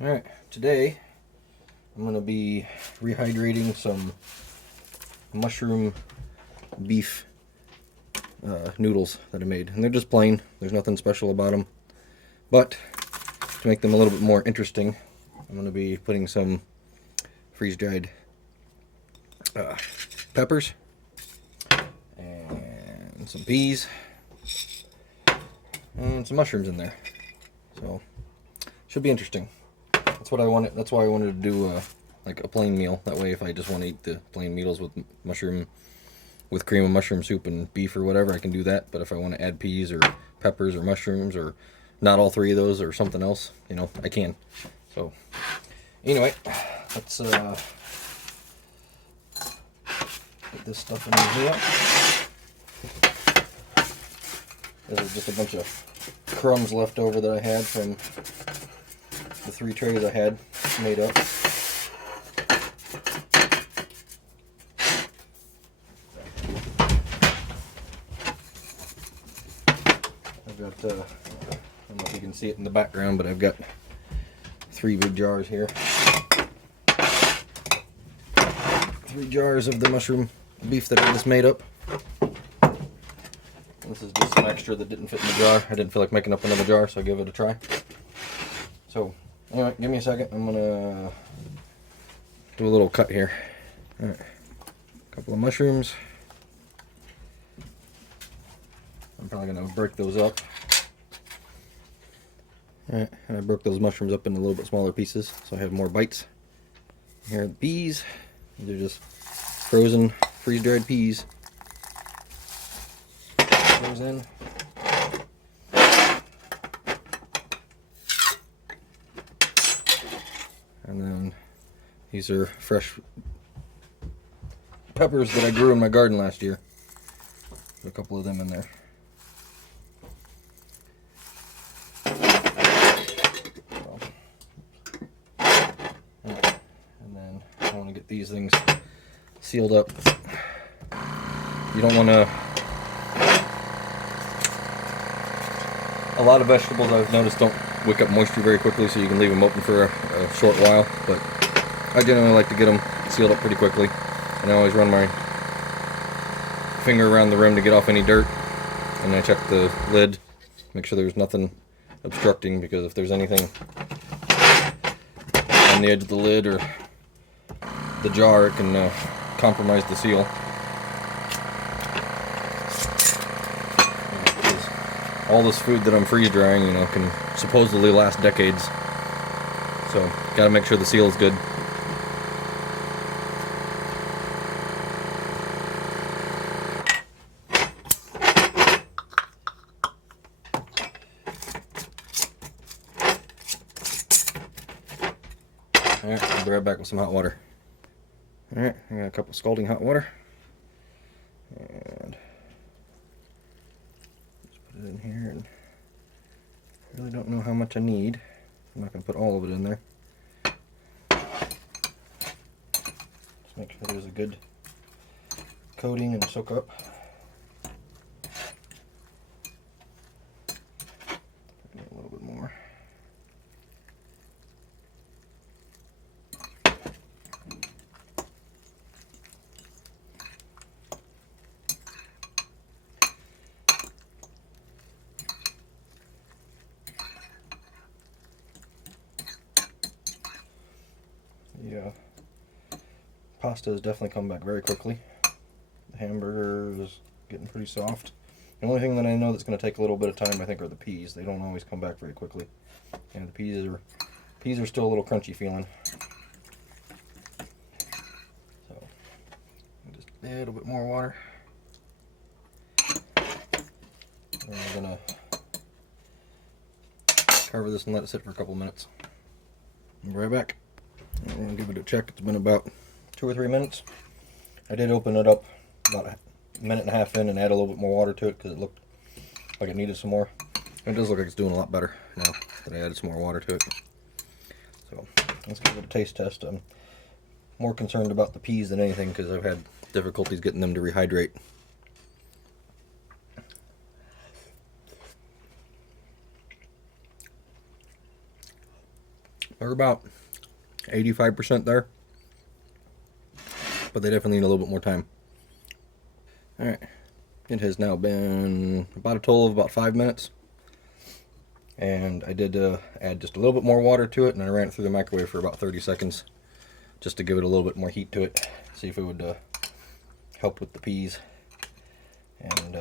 Alright, today I'm going to be rehydrating some mushroom beef noodles that I made. And they're just plain, there's nothing special about them. But to make them a little bit more interesting, I'm going to be putting some freeze-dried peppers and some peas and some mushrooms in there. So, should be interesting. That's what I wanted. That's why I wanted to do like a plain meal. That way, if I just want to eat the plain meals with cream of mushroom soup and beef or whatever, I can do that. But if I want to add peas or peppers or mushrooms or not all three of those or something else, you know, I can. So anyway, let's put this stuff in here. This is just a bunch of crumbs left over that I had from the 3 trays I had made up. I've got, I don't know if you can see it in the background, but I've got 3 big jars here. 3 jars of the mushroom beef that I just made up. This is just some extra that didn't fit in the jar. I didn't feel like making up another jar, so I gave it a try. So, anyway, give me a second. I'm gonna do a little cut here. All right. A couple of mushrooms. I'm probably gonna break those up. All right, and I broke those mushrooms up into a little bit smaller pieces, so I have more bites. Here are the peas. These are just frozen, freeze-dried peas. Those in. And then these are fresh peppers that I grew in my garden last year. Put a couple of them in there. And then I want to get these things sealed up. You don't want to... A lot of vegetables I've noticed don't wick up moisture very quickly, so you can leave them open for a short while, but I generally like to get them sealed up pretty quickly, and I always run my finger around the rim to get off any dirt, and I check the lid, make sure there's nothing obstructing, because if there's anything on the edge of the lid or the jar, it can compromise the seal. All this food that I'm freeze drying, you know, can supposedly last decades. So, gotta make sure the seal is good. Alright, I'll be right back with some hot water. Alright, I got a cup of scalding hot water. And put it in here, and I really don't know how much I need. I'm not going to put all of it in there. Just make sure there's a good coating and soak up. A little bit more. Yeah, pasta has definitely come back very quickly. The hamburger is getting pretty soft. The only thing that I know that's going to take a little bit of time, I think, are the peas. They don't always come back very quickly. And the peas are still a little crunchy feeling. So, just a little bit more water. And we're going to cover this and let it sit for a couple minutes. I'll be right back. I'm going to give it a check. It's been about 2 or 3 minutes. I did open it up about a minute and a half in and add a little bit more water to it because it looked like it needed some more. It does look like it's doing a lot better now that I added some more water to it. So let's give it a taste test. I'm more concerned about the peas than anything because I've had difficulties getting them to rehydrate. They're about 85% there, but they definitely need a little bit more time. Alright, it has now been about a total of about 5 minutes, and I did add just a little bit more water to it, and I ran it through the microwave for about 30 seconds just to give it a little bit more heat to it, see if it would help with the peas. And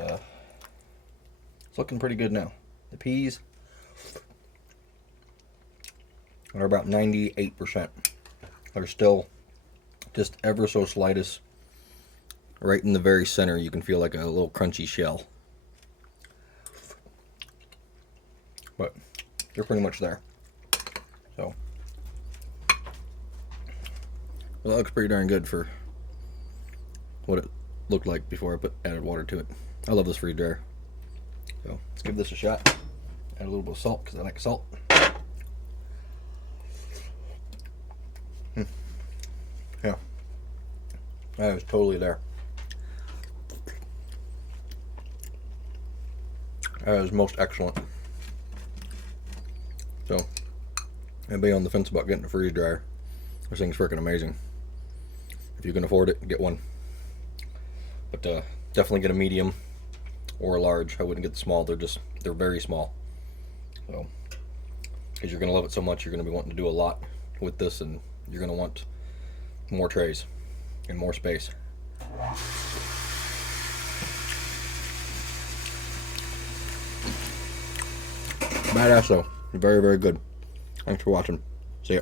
it's looking pretty good now. The peas are about 98%. They're still just ever so slightest. Right in the very center, you can feel like a little crunchy shell. But they're pretty much there. So, well, that looks pretty darn good for what it looked like before I added water to it. I love this freeze dryer. So let's give this a shot. Add a little bit of salt because I like salt. Yeah, that is totally there. That is most excellent. So, anybody on the fence about getting a freeze dryer, this thing's freaking amazing. If you can afford it, get one. But definitely get a medium or a large. I wouldn't get the small. They're very small. So, because you're gonna love it so much, you're gonna be wanting to do a lot with this, and you're gonna want more trays and more space. Badass though. Very, very good. Thanks for watching. See ya.